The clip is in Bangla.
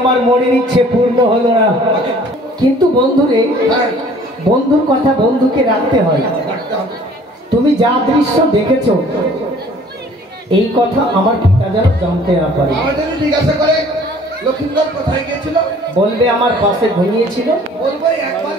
আমার মনের ইচ্ছে পূর্ণ হলো না, কিন্তু বন্ধুরে, বন্ধুর কথা বন্ধুকে রাখতে হয়। তুমি যা দৃশ্য দেখেছো এই কথা আমার পিতা যেন জানতে না পারে। জিজ্ঞাসা করে লক্ষ্মীন্দর কোথায় গিয়েছিল, বলবে আমার পাশে ঘুমিয়েছিল। বলবো একবার